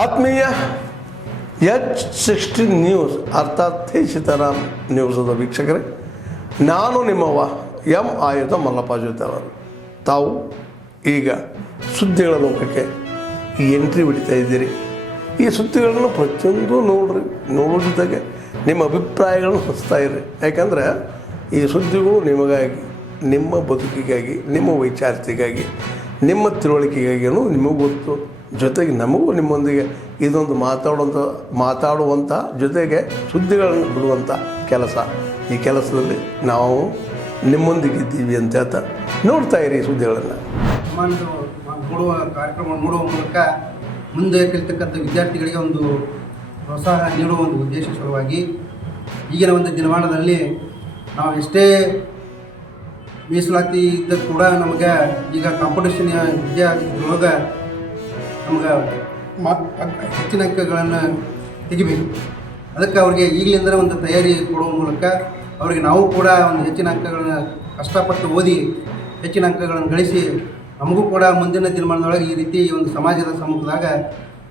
ಆತ್ಮೀಯ H16 news ಅರ್ಥಾತ್ ಸೀತಾರಾಮ್ ನ್ಯೂಸದ ವೀಕ್ಷಕರೇ, ನಾನು ನಿಮ್ಮವ ಎಂ ಆಯುಧ ಮಲ್ಲಪ್ಪ ಜೊತೆ ಅವರು. ತಾವು ಈಗ ಸುದ್ದಿಗಳ ಲೋಕಕ್ಕೆ ಎಂಟ್ರಿ ಬಿಡ್ತಾ ಇದ್ದೀರಿ. ಈ ಸುದ್ದಿಗಳನ್ನು ಪ್ರತಿಯೊಂದು ನೋಡೋ ಜೊತೆಗೆ ನಿಮ್ಮ ಅಭಿಪ್ರಾಯಗಳನ್ನು ಹೊಸ್ತಾ ಇರ್ರಿ. ಯಾಕಂದರೆ ಈ ಸುದ್ದಿಗಳು ನಿಮಗಾಗಿ, ನಿಮ್ಮ ಬದುಕಿಗಾಗಿ, ನಿಮ್ಮ ವೈಚಾರಿಕೆಗಾಗಿ, ನಿಮ್ಮ ತಿಳುವಳಿಕೆಗಾಗಿಯೂ ನಿಮಗೂ ಗೊತ್ತು. ಜೊತೆಗೆ ನಮಗೂ ನಿಮ್ಮೊಂದಿಗೆ ಇದೊಂದು ಮಾತಾಡುವಂಥ ಜೊತೆಗೆ ಸುದ್ದಿಗಳನ್ನು ಬಿಡುವಂಥ ಕೆಲಸ. ಈ ಕೆಲಸದಲ್ಲಿ ನಾವು ನಿಮ್ಮೊಂದಿಗಿದ್ದೀವಿ ಅಂತ ಹೇಳ್ತಾ ನೋಡ್ತಾ ಇರಿ ಈ ಸುದ್ದಿಗಳನ್ನು. ನೋಡುವ ಕಾರ್ಯಕ್ರಮ ನೋಡುವ ಮೂಲಕ ಮುಂದೆ ಕಲಿತಕ್ಕಂಥ ವಿದ್ಯಾರ್ಥಿಗಳಿಗೆ ಒಂದು ಪ್ರೋತ್ಸಾಹ ನೀಡುವ ಒಂದು ಉದ್ದೇಶ ಸಲುವಾಗಿ ಈಗಿನ ಒಂದು ದಿನಮಾನದಲ್ಲಿ ನಾವು ಎಷ್ಟೇ ಮೀಸಲಾತಿ ಇದ್ದ ಕೂಡ ನಮಗೆ ಈಗ ಕಾಂಪಿಟೇಷನ್ ವಿದ್ಯಾರ್ಥಿಗಳೊಳಗೆ ನಮ್ಗೆ ಹೆಚ್ಚಿನ ಅಂಕಗಳನ್ನು ತೆಗಿಬೇಕು. ಅದಕ್ಕೆ ಅವ್ರಿಗೆ ಈಗಲಿಂದ ಒಂದು ತಯಾರಿ ಕೊಡುವ ಮೂಲಕ ಅವರಿಗೆ ನಾವು ಕೂಡ ಒಂದು ಹೆಚ್ಚಿನ ಅಂಕಗಳನ್ನು ಕಷ್ಟಪಟ್ಟು ಓದಿ ಹೆಚ್ಚಿನ ಅಂಕಗಳನ್ನು ಗಳಿಸಿ ನಮಗೂ ಕೂಡ ಮುಂದಿನ ದಿನಮಾನದೊಳಗೆ ಈ ರೀತಿ ಒಂದು ಸಮಾಜದ ಸಮ್ಮುಖದಾಗ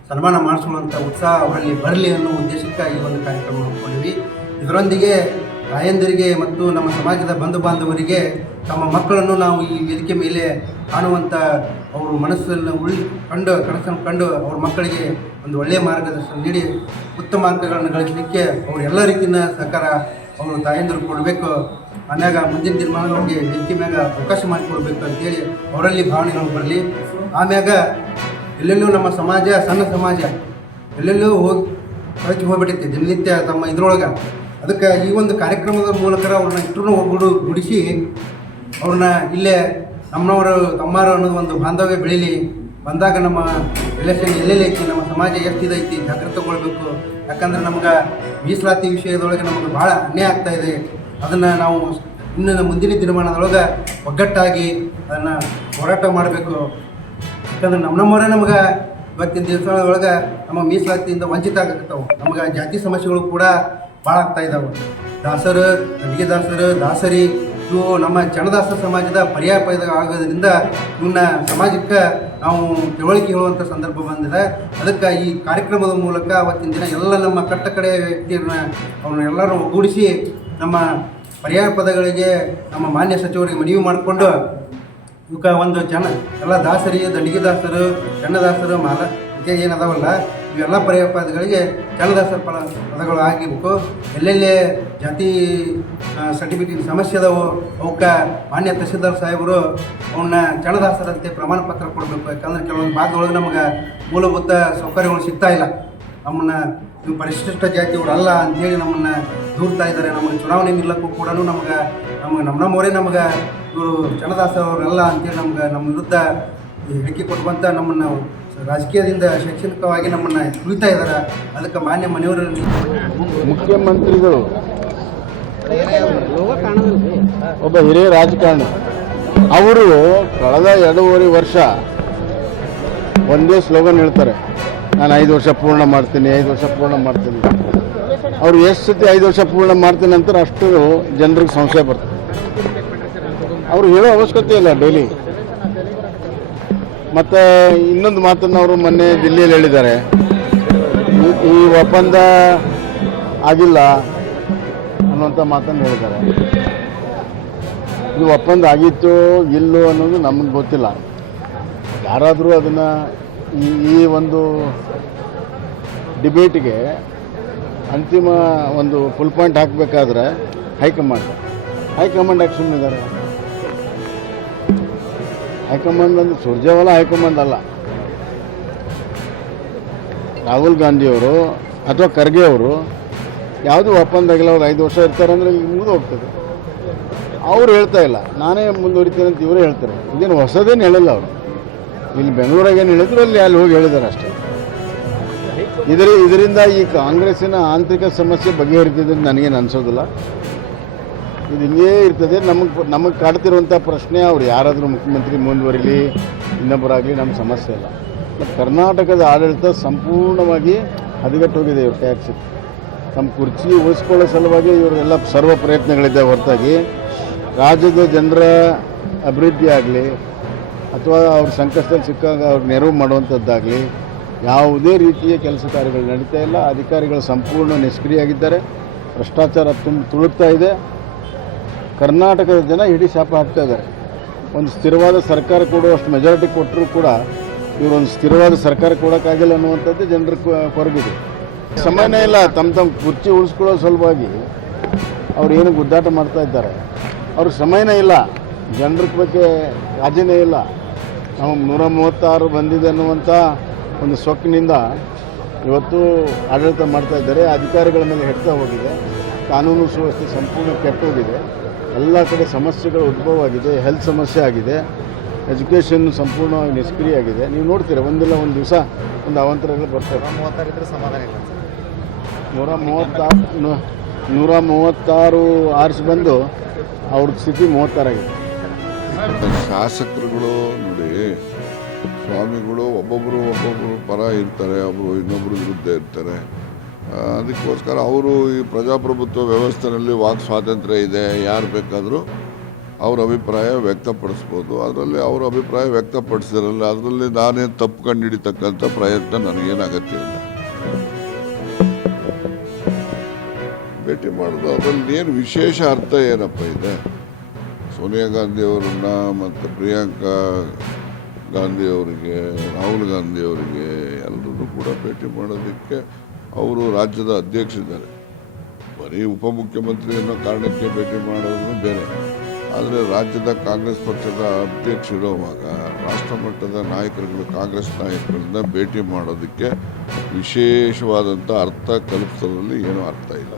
ಸನ್ಮಾನ ಮಾಡಿಸುವಂಥ ಉತ್ಸಾಹ ಅವರಲ್ಲಿ ಬರಲಿ ಅನ್ನೋ ಉದ್ದೇಶಕ್ಕೆ ಈ ಒಂದು ಕಾರ್ಯಕ್ರಮ ಹಮ್ಮಿಕೊಂಡಿವಿ. ಇದರೊಂದಿಗೆ ತಾಯಂದಿರಿಗೆ ಮತ್ತು ನಮ್ಮ ಸಮಾಜದ ಬಂಧು ಬಾಂಧವರಿಗೆ ತಮ್ಮ ಮಕ್ಕಳನ್ನು ನಾವು ಈ ವೇದಿಕೆ ಮೇಲೆ ಕಾಣುವಂಥ ಅವ್ರ ಮನಸ್ಸನ್ನು ಕನಸನ್ನು ಕಂಡು ಅವ್ರ ಮಕ್ಕಳಿಗೆ ಒಂದು ಒಳ್ಳೆಯ ಮಾರ್ಗದರ್ಶನ ನೀಡಿ ಉತ್ತಮ ಅಂಕಗಳನ್ನು ಗಳಿಸಲಿಕ್ಕೆ ಅವರು ಎಲ್ಲ ರೀತಿಯ ಸಹಕಾರ ಅವರು ತಾಯಂದಿರು ಕೊಡಬೇಕು. ಆಮ್ಯಾಗ ಮುಂದಿನ ದಿನಮಾನಗಳಿಗೆ ವೇದಿಕೆ ಮ್ಯಾಗ ಅವಕಾಶ ಮಾಡಿಕೊಡ್ಬೇಕು ಅಂತೇಳಿ ಅವರಲ್ಲಿ ಭಾವನೆಗಳು ಬರಲಿ. ಆಮ್ಯಾಗ ಎಲ್ಲೆಲ್ಲೂ ನಮ್ಮ ಸಮಾಜ ಸಣ್ಣ ಸಮಾಜ ಎಲ್ಲೆಲ್ಲೂ ಹೊರಗೆ ಹೋಗ್ಬಿಟ್ಟೈತಿ ದಿನನಿತ್ಯ ತಮ್ಮ ಇದ್ರೊಳಗೆ. ಅದಕ್ಕೆ ಈ ಒಂದು ಕಾರ್ಯಕ್ರಮದ ಮೂಲಕ ಅವ್ರನ್ನ ಇಷ್ಟರೂ ಗುಡಿಸಿ ಅವ್ರನ್ನ ಇಲ್ಲೇ ನಮ್ಮವರು ತಮ್ಮರು ಅನ್ನೋದು ಒಂದು ಬಾಂಧವ್ಯ ಬೆಳೀಲಿ. ಬಂದಾಗ ನಮ್ಮ ರಿಲೇಷನ್ ಎಲ್ಲೆಲ್ಲಿ ಐತಿ, ನಮ್ಮ ಸಮಾಜ ಎಷ್ಟಿದೈತಿ ಜಾಗೃತಗೊಳ್ಬೇಕು. ಯಾಕಂದ್ರೆ ನಮ್ಗೆ ಮೀಸಲಾತಿ ವಿಷಯದೊಳಗೆ ನಮಗೆ ಭಾಳ ಅನ್ಯಾಯ ಆಗ್ತಾಯಿದೆ. ಅದನ್ನು ನಾವು ಇನ್ನು ಮುಂದಿನ ದಿನಮಾನದೊಳಗೆ ಒಗ್ಗಟ್ಟಾಗಿ ಅದನ್ನು ಹೋರಾಟ ಮಾಡಬೇಕು. ಯಾಕಂದ್ರೆ ನಮ್ಮವರೇ ನಮ್ಗೆ ಇವತ್ತಿನ ದಿವಸದೊಳಗೆ ನಮ್ಮ ಮೀಸಲಾತಿಯಿಂದ ವಂಚಿತ ಆಗತ್ತವು. ನಮ್ಗೆ ಜಾತಿ ಸಮಸ್ಯೆಗಳು ಕೂಡ ಭಾಳ ಆಗ್ತಾಯಿದ್ದಾವೆ. ದಾಸರು, ಅಡಿಗೆ ದಾಸರು, ದಾಸರಿ ಇವು ನಮ್ಮ ಜನದಾಸ ಸಮಾಜದ ಪರ್ಯಾಯ ಆಗೋದ್ರಿಂದ ಇವನ್ನ ಸಮಾಜಕ್ಕೆ ನಾವು ತಿಳುವಳಿಕೆ ಹೇಳುವಂಥ ಸಂದರ್ಭ ಬಂದಿದೆ. ಅದಕ್ಕೆ ಈ ಕಾರ್ಯಕ್ರಮದ ಮೂಲಕ ಅವತ್ತಿನ ದಿನ ಎಲ್ಲ ನಮ್ಮ ಕಟ್ಟ ಕಡೆ ವ್ಯಕ್ತಿಯನ್ನ ಅವ್ರನ್ನ ಎಲ್ಲರೂ ಒಗ್ಗೂಡಿಸಿ ನಮ್ಮ ಪರ್ಯಾಯ ಪದಗಳಿಗೆ ನಮ್ಮ ಮಾನ್ಯ ಸಚಿವರಿಗೆ ಮನವಿ ಮಾಡಿಕೊಂಡು ಇವಕ್ಕೆ ಒಂದು ಎಲ್ಲ ದಾಸರಿ, ದಂಡಿಗೆ ದಾಸರು, ಚನ್ನದಾಸರು, ಮಾಲ ಇದೇ ಏನದಾವಲ್ಲ ಇವೆಲ್ಲ ಪರ್ಯಾಯ ಪದಗಳಿಗೆ ಚನ್ನದಾಸರ ಪದಗಳು ಆಗಿರ್ಬೇಕು. ಎಲ್ಲೆಲ್ಲೇ ಜಾತಿ ಸರ್ಟಿಫಿಕೇಟ್ ಸಮಸ್ಯೆ ಅದಾವು ಅವಕ್ಕೆ ಮಾನ್ಯ ತಹಸೀಲ್ದಾರ್ ಸಾಹೇಬರು ಅವನ್ನ ಚನ್ನದಾಸರಂತೆ ಪ್ರಮಾಣ ಪತ್ರ ಕೊಡಬೇಕು. ಯಾಕಂದ್ರೆ ಕೆಲವೊಂದು ಭಾಗದೊಳಗೆ ನಮಗೆ ಮೂಲಭೂತ ಸೌಕರ್ಯಗಳು ಸಿಗ್ತಾ ಇಲ್ಲ. ನಮ್ಮನ್ನು ನೀವು ಪರಿಶಿಷ್ಟ ಜಾತಿಯವರು ಅಲ್ಲ ಅಂಥೇಳಿ ನಮ್ಮನ್ನು ದೂರ್ತಾ ಇದ್ದಾರೆ. ನಮಗೆ ಚುನಾವಣೆ ನಿಲ್ಲಕ್ಕೂ ಕೂಡ ನಮ್ಮವರೇ ನಮಗೆ ಇವರು ಚನ್ನದಾಸರವರಲ್ಲ ಅಂತೇಳಿ ನಮ್ಮ ವಿರುದ್ಧ ಹೇಳಿಕೆ ಕೊಡುವಂಥ ನಮ್ಮನ್ನು ರಾಜಕೀಯದಿಂದ ಶೈಕ್ಷಣಿಕವಾಗಿ ನಮ್ಮನ್ನು ತುಳಿತಾ ಇದ್ದಾರೆ. ಅದಕ್ಕೆ ಮಾನ್ಯ ಮನೆಯವರಲ್ಲಿ ಮುಖ್ಯಮಂತ್ರಿಗಳು ಒಬ್ಬ ಹಿರಿಯ ರಾಜಕಾರಣಿ ಅವರು ಕಳೆದ 2.5 ವರ್ಷ ಒಂದೇ ಸ್ಲೋಗನ್ ಹೇಳ್ತಾರೆ, ನಾನು 5 ವರ್ಷ ಪೂರ್ಣ ಮಾಡ್ತೀನಿ, 5 ವರ್ಷ ಪೂರ್ಣ ಮಾಡ್ತೀನಿ. ಅವ್ರು ಎಷ್ಟು ಸತಿ 5 ವರ್ಷ ಪೂರ್ಣ ಮಾಡ್ತೀನಿ ಅಂತಾರೆ ಅಷ್ಟು ಜನರಿಗೆ ಸಂಶಯ ಬರ್ತದೆ. ಅವರು ಹೇಳೋ ಅವಶ್ಯಕತೆ ಇಲ್ಲ ಡೈಲಿ. ಮತ್ತು ಇನ್ನೊಂದು ಮಾತನ್ನು ಅವರು ಮೊನ್ನೆ ದಿಲ್ಲಿಯಲ್ಲಿ ಹೇಳಿದ್ದಾರೆ, ಈ ಒಪ್ಪಂದ ಆಗಿಲ್ಲ ಅನ್ನುವಂಥ ಮಾತನ್ನು ಹೇಳಿದ್ದಾರೆ. ಈ ಒಪ್ಪಂದ ಆಗಿತ್ತು ಇಲ್ಲೋ ಅನ್ನೋದು ನಮಗೆ ಗೊತ್ತಿಲ್ಲ. ಯಾರಾದರೂ ಅದನ್ನು ಈ ಒಂದು ಡಿಬೇಟಿಗೆ ಅಂತಿಮ ಒಂದು ಫುಲ್ ಪಾಯಿಂಟ್ ಹಾಕಬೇಕಾದ್ರೆ ಹೈಕಮಾಂಡ್ ಯಾಕೆ ಸುಮ್ಮನಿದ್ದಾರೆ? ಹೈಕಮಾಂಡ್ ಅಂದರೆ ಸುರ್ಜೇವಾಲಾ ಹೈಕಮಾಂಡ್ ಅಲ್ಲ. ರಾಹುಲ್ ಗಾಂಧಿಯವರು ಅಥವಾ ಖರ್ಗೆ ಅವರು ಯಾವುದೂ ಒಪ್ಪಂದ ಆಗಿಲ್ಲ, ಅವ್ರು 5 ವರ್ಷ ಇರ್ತಾರೆ ಅಂದರೆ ಈಗ ಮುಗಿದು ಹೋಗ್ತದೆ. ಅವ್ರು ಹೇಳ್ತಾ ಇಲ್ಲ, ನಾನೇ ಮುಂದುವರಿತೀನಿ ಅಂತ ಇವರೇ ಹೇಳ್ತಾರೆ. ಇದೇನು ಹೊಸದೇನು ಹೇಳಿಲ್ಲ ಅವರು. ಇಲ್ಲಿ ಬೆಂಗಳೂರಾಗೇನು ಹೇಳಿದ್ರು ಅಲ್ಲಿ ಹೋಗಿ ಹೇಳಿದ್ದಾರೆ ಅಷ್ಟೇ. ಇದರಿಂದ ಈ ಕಾಂಗ್ರೆಸ್ಸಿನ ಆಂತರಿಕ ಸಮಸ್ಯೆ ಬಗೆಹರಿತಿದೆ ಅಂತ ನನಗೇನು ಅನಿಸೋದಿಲ್ಲ. ಇದು ಹಿಂಗೇ ಇರ್ತದೆ. ನಮಗೆ ಕಾಡ್ತಿರುವಂಥ ಪ್ರಶ್ನೆ ಅವ್ರು ಯಾರಾದರೂ ಮುಖ್ಯಮಂತ್ರಿ ಮುಂದುವರಿಲಿ, ಇನ್ನೊಬ್ಬರಾಗಲಿ, ನಮ್ಮ ಸಮಸ್ಯೆ ಇಲ್ಲ. ಬಟ್ ಕರ್ನಾಟಕದ ಆಡಳಿತ ಸಂಪೂರ್ಣವಾಗಿ ಹದಗೆಟ್ಟು ಹೋಗಿದೆ. ಇವ್ರ ಟ್ಯಾಕ್ಸ್ ನಮ್ಮ ಕುರ್ಚಿ ಉಳಿಸ್ಕೊಳ್ಳೋ ಸಲುವಾಗಿ ಇವರೆಲ್ಲ ಸರ್ವ ಪ್ರಯತ್ನಗಳಿದೆ ಹೊರತಾಗಿ ರಾಜ್ಯದ ಜನರ ಅಭಿವೃದ್ಧಿ ಆಗಲಿ ಅಥವಾ ಅವ್ರ ಸಂಕಷ್ಟದಲ್ಲಿ ಸಿಕ್ಕಾಗ ಅವ್ರಿಗೆ ನೆರವು ಮಾಡುವಂಥದ್ದಾಗಲಿ ಯಾವುದೇ ರೀತಿಯ ಕೆಲಸ ಕಾರ್ಯಗಳು ನಡೀತಾ ಇಲ್ಲ. ಅಧಿಕಾರಿಗಳು ಸಂಪೂರ್ಣ ನಿಷ್ಕ್ರಿಯಾಗಿದ್ದಾರೆ. ಭ್ರಷ್ಟಾಚಾರ ತುಳುಕ್ತಾ ಇದೆ. ಕರ್ನಾಟಕದ ಜನ ಇಡೀ ಶಾಪ ಹಾಕ್ತಾ ಇದ್ದಾರೆ. ಒಂದು ಸ್ಥಿರವಾದ ಸರ್ಕಾರ ಕೊಡುವಷ್ಟು ಮೆಜಾರಿಟಿ ಕೊಟ್ಟರೂ ಕೂಡ ಇವರೊಂದು ಸ್ಥಿರವಾದ ಸರ್ಕಾರ ಕೊಡೋಕ್ಕಾಗಿಲ್ಲ ಅನ್ನುವಂಥದ್ದು ಜನರ ಕೊರಗಿದೆ. ಸಮಯನೇ ಇಲ್ಲ. ತಮ್ಮ ಕುರ್ಚಿ ಉಳಿಸ್ಕೊಳ್ಳೋ ಸಲುವಾಗಿ ಅವ್ರು ಏನು ಗುದ್ದಾಟ ಮಾಡ್ತಾ ಇದ್ದಾರೆ. ಅವ್ರಿಗೆ ಸಮಯನೇ ಇಲ್ಲ. ಜನರ ಬಗ್ಗೆ ಕಾಳಜಿನೇ ಇಲ್ಲ. ನಾವು 136 ಬಂದಿದೆ ಅನ್ನುವಂಥ ಒಂದು ಸೊಕ್ಕಿನಿಂದ ಇವತ್ತು ಆಡಳಿತ ಮಾಡ್ತಾ ಇದ್ದಾರೆ. ಅಧಿಕಾರಿಗಳ ಮೇಲೆ ಹೆಡ್ತಾ ಹೋಗಿದೆ. ಕಾನೂನು ಸುವ್ಯವಸ್ಥೆ ಸಂಪೂರ್ಣ ಕೆಟ್ಟೋಗಿದೆ. ಎಲ್ಲ ಕಡೆ ಸಮಸ್ಯೆಗಳು ಉದ್ಭವ ಆಗಿದೆ. ಹೆಲ್ತ್ ಸಮಸ್ಯೆ ಆಗಿದೆ. ಎಜುಕೇಷನ್ ಸಂಪೂರ್ಣವಾಗಿ ನಿಷ್ಕ್ರಿಯ ಆಗಿದೆ. ನೀವು ನೋಡ್ತೀರಾ, ಒಂದಿಲ್ಲ ಒಂದು ದಿವಸ ಒಂದು ಅವಾಂತರಗಳು ಬರ್ತಾರೆ. 136 ಆರಿಸಿ ಬಂದು ಅವ್ರ ಸ್ಥಿತಿ 36 ಆಗಿದೆ. ಶಾಸಕರುಗಳು ನೋಡಿ, ಸ್ವಾಮಿಗಳು ಒಬ್ಬೊಬ್ಬರು ಪರ ಇರ್ತಾರೆ, ಒಬ್ಬರು ಇನ್ನೊಬ್ಬರು ವಿರುದ್ಧ ಇರ್ತಾರೆ. ಅದಕ್ಕೋಸ್ಕರ ಅವರು ಈ ಪ್ರಜಾಪ್ರಭುತ್ವ ವ್ಯವಸ್ಥೆಯಲ್ಲಿ ವಾಕ್ ಸ್ವಾತಂತ್ರ್ಯ ಇದೆ. ಯಾರು ಬೇಕಾದರೂ ಅವ್ರ ಅಭಿಪ್ರಾಯ ವ್ಯಕ್ತಪಡಿಸ್ಬೋದು. ಅದರಲ್ಲಿ ಅವ್ರ ಅಭಿಪ್ರಾಯ ವ್ಯಕ್ತಪಡಿಸಿದ್ರಲ್ಲ, ಅದರಲ್ಲಿ ನಾನೇ ತಪ್ಪು ಕಂಡು ಹಿಡಿತಕ್ಕಂಥ ಪ್ರಯತ್ನ ನನಗೇನು ಅಗತ್ಯ ಇಲ್ಲ. ಭೇಟಿ ಮಾಡೋದು ಅದರಲ್ಲಿ ಏನು ವಿಶೇಷ ಅರ್ಥ ಏನಪ್ಪ ಇದೆ? ಸೋನಿಯಾ ಗಾಂಧಿಯವರನ್ನ ಮತ್ತು ಪ್ರಿಯಾಂಕಾ ಗಾಂಧಿಯವರಿಗೆ, ರಾಹುಲ್ ಗಾಂಧಿಯವರಿಗೆ ಎಲ್ಲರೂ ಕೂಡ ಭೇಟಿ ಮಾಡೋದಕ್ಕೆ ಅವರು ರಾಜ್ಯದ ಅಧ್ಯಕ್ಷರಿದ್ದಾರೆ. ಬರೀ ಉಪಮುಖ್ಯಮಂತ್ರಿ ಅನ್ನೋ ಕಾರಣಕ್ಕೆ ಭೇಟಿ ಮಾಡೋದು ಬೇರೆ. ಆದರೆ ರಾಜ್ಯದ ಕಾಂಗ್ರೆಸ್ ಪಕ್ಷದ ಅಧ್ಯಕ್ಷರಿರುವಾಗ ರಾಷ್ಟ್ರ ಮಟ್ಟದ ನಾಯಕರುಗಳು, ಕಾಂಗ್ರೆಸ್ ನಾಯಕರನ್ನ ಭೇಟಿ ಮಾಡೋದಕ್ಕೆ ವಿಶೇಷವಾದಂಥ ಅರ್ಥ ಕಲ್ಪಿಸೋದ್ರಲ್ಲಿ ಏನೂ ಅರ್ಥ ಇಲ್ಲ.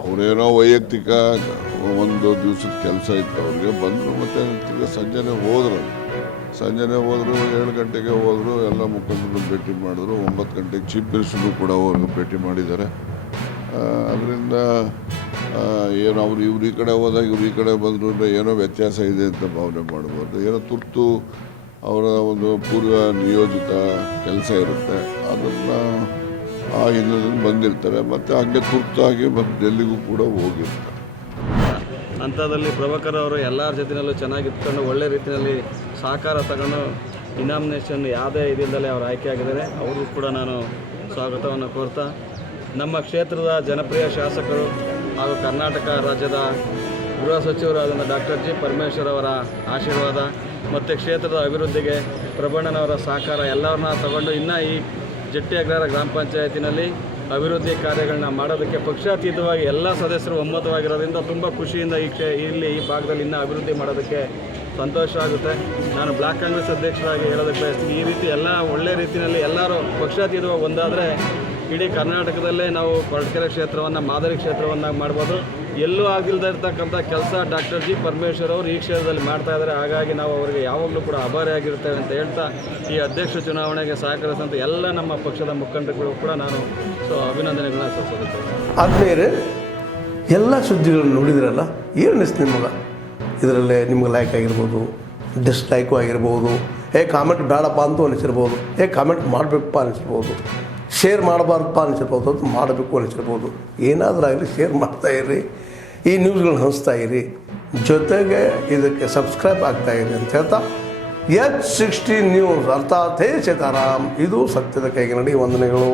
ಅವರೇನೋ ವೈಯಕ್ತಿಕ ಒಂದು ದಿವಸದ ಕೆಲಸ ಇತ್ತು, ಅವ್ರಿಗೆ ಬಂದರು. ಮತ್ತು ಸಂಜೆನೇ ಹೋದರು. 7 ಗಂಟೆಗೆ ಹೋದರು. ಎಲ್ಲ ಮುಖಂಡರು ಭೇಟಿ ಮಾಡಿದ್ರು. 9 ಗಂಟೆಗೆ ಚೀಫ್ ಮಿನಿಸ್ಟರ್ನು ಕೂಡ ಅವ್ರಿಗೆ ಭೇಟಿ ಮಾಡಿದ್ದಾರೆ. ಅದರಿಂದ ಏನು ಅವರು ಇವ್ರು ಈ ಕಡೆ ಹೋದಾಗ ಇವ್ರು ಈ ಕಡೆ ಬಂದರು ಅಂದರೆ ಏನೋ ವ್ಯತ್ಯಾಸ ಇದೆ ಅಂತ ಭಾವನೆ ಮಾಡ್ಬೋದು. ಏನೋ ತುರ್ತು ಅವರ ಒಂದು ಪೂರ್ವ ನಿಯೋಜಿತ ಕೆಲಸ ಇರುತ್ತೆ. ಅದನ್ನು ಆ ಹಿನ್ನೆಲೆಯಲ್ಲಿ ಬಂದಿರ್ತಾರೆ. ಮತ್ತು ಹಾಗೆ ತುರ್ತಾಗಿ ಮತ್ತು ಡೆಲ್ಲಿಗೂ ಕೂಡ ಹೋಗಿರ್ತಾರೆ. ಅಂಥದ್ದಲ್ಲಿ ಪ್ರಭಾಕರ್ ಅವರು ಎಲ್ಲರ ಜೊತೆಯಲ್ಲೂ ಚೆನ್ನಾಗಿ ಇಟ್ಕೊಂಡು ಒಳ್ಳೆ ರೀತಿಯಲ್ಲಿ ಸಹಕಾರ ತಗೊಂಡು ಇನಾಮಿನೇಷನ್ ಯಾವುದೇ ಇದರಿಂದಲೇ ಅವರು ಆಯ್ಕೆಯಾಗಿದ್ದಾರೆ. ಅವ್ರಿಗೂ ಕೂಡ ನಾನು ಸ್ವಾಗತವನ್ನು ಕೋರ್ತಾ, ನಮ್ಮ ಕ್ಷೇತ್ರದ ಜನಪ್ರಿಯ ಶಾಸಕರು ಹಾಗೂ ಕರ್ನಾಟಕ ರಾಜ್ಯದ ಗೃಹ ಸಚಿವರಾದ ಡಾಕ್ಟರ್ ಜಿ ಪರಮೇಶ್ವರ್ ಅವರ ಆಶೀರ್ವಾದ ಮತ್ತು ಕ್ಷೇತ್ರದ ಅಭಿವೃದ್ಧಿಗೆ ಪ್ರಭಣ್ಣನವರ ಸಹಕಾರ ಎಲ್ಲರನ್ನ ತಗೊಂಡು ಇನ್ನೂ ಈ ಜಟ್ಟಿ ಅಗ್ರಹಾರ ಗ್ರಾಮ ಪಂಚಾಯತಿನಲ್ಲಿ ಅಭಿವೃದ್ಧಿ ಕಾರ್ಯಗಳನ್ನ ಮಾಡೋದಕ್ಕೆ ಪಕ್ಷಾತೀತವಾಗಿ ಎಲ್ಲ ಸದಸ್ಯರು ಒಮ್ಮತವಾಗಿರೋದ್ರಿಂದ ತುಂಬ ಖುಷಿಯಿಂದ ಇಲ್ಲಿ ಈ ಭಾಗದಲ್ಲಿ ಇನ್ನೂ ಅಭಿವೃದ್ಧಿ ಮಾಡೋದಕ್ಕೆ ಸಂತೋಷ ಆಗುತ್ತೆ. ನಾನು ಬ್ಲಾಕ್ ಕಾಂಗ್ರೆಸ್ ಅಧ್ಯಕ್ಷರಾಗಿ ಹೇಳೋದಕ್ಕೆ ಬಯಸ್ತೀನಿ, ಈ ರೀತಿ ಎಲ್ಲ ಒಳ್ಳೆ ರೀತಿಯಲ್ಲಿ ಎಲ್ಲರೂ ಪಕ್ಷಾತೀತವಾಗಿ ಒಂದಾದರೆ ಇಡೀ ಕರ್ನಾಟಕದಲ್ಲೇ ನಾವು ಕೊರಟಗೆರೆ ಕ್ಷೇತ್ರವನ್ನು ಮಾದರಿ ಕ್ಷೇತ್ರವನ್ನಾಗಿ ಮಾಡ್ಬೋದು. ಎಲ್ಲೂ ಆಗಿಲ್ಲದೆ ಇರ್ತಕ್ಕಂಥ ಕೆಲಸ ಡಾಕ್ಟರ್ ಜಿ ಪರಮೇಶ್ವರ್ ಅವರು ಈ ಕ್ಷೇತ್ರದಲ್ಲಿ ಮಾಡ್ತಾ ಇದ್ದಾರೆ. ಹಾಗಾಗಿ ನಾವು ಅವರಿಗೆ ಯಾವಾಗಲೂ ಕೂಡ ಆಭಾರಿಯಾಗಿರ್ತೇವೆ ಅಂತ ಹೇಳ್ತಾ, ಈ ಅಧ್ಯಕ್ಷ ಚುನಾವಣೆಗೆ ಸಹಕರಿಸಿದಂಥ ಎಲ್ಲ ನಮ್ಮ ಪಕ್ಷದ ಮುಖಂಡರುಗಳು ಕೂಡ ನಾನು ಅಭಿನಂದನೆಗಳನ್ನ ಸಲ್ಲಿಸುತ್ತೇನೆ. ಆದ್ಮೇಲೆ ಎಲ್ಲ ಸುದ್ದಿಗಳನ್ನು ನೋಡಿದ್ರಲ್ಲ, ಏನು ಅನಿಸ್ತು ನಿಮಗೆ? ಇದರಲ್ಲೇ ನಿಮ್ಗೆ ಲೈಕ್ ಆಗಿರ್ಬೋದು, ಡಿಸ್ಲೈಕು ಆಗಿರ್ಬೋದು, ಕಾಮೆಂಟ್ ಬೇಡಪ್ಪ ಅಂತೂ ಅನಿಸಿರ್ಬೋದು, ಕಾಮೆಂಟ್ ಮಾಡಬೇಕಪ್ಪ ಅನಿಸಿರ್ಬೋದು, ಶೇರ್ ಮಾಡಬಾರ್ದಪ್ಪ ಅನಿಸಿರ್ಬೋದು, ಅದು ಮಾಡಬೇಕು ಅನಿಸಿರ್ಬೋದು. ಏನಾದರೂ ಆಗಲಿ ಶೇರ್ ಮಾಡ್ತಾಯಿರಿ, ಈ ನ್ಯೂಸ್ಗಳನ್ನ ಹಂಚ್ತಾ ಇರಿ, ಜೊತೆಗೆ ಇದಕ್ಕೆ ಸಬ್ಸ್ಕ್ರೈಬ್ ಆಗ್ತಾಯಿರಿ ಅಂತ ಹೇಳ್ತಾ, H16 ನ್ಯೂಸ್ ಅರ್ಥಾತ್ ಹೇ ಸೀತಾರಾಮ್, ಇದು ಸತ್ಯದ ಕೈಗೆ ನಡಿ. ವಂದನೆಗಳು.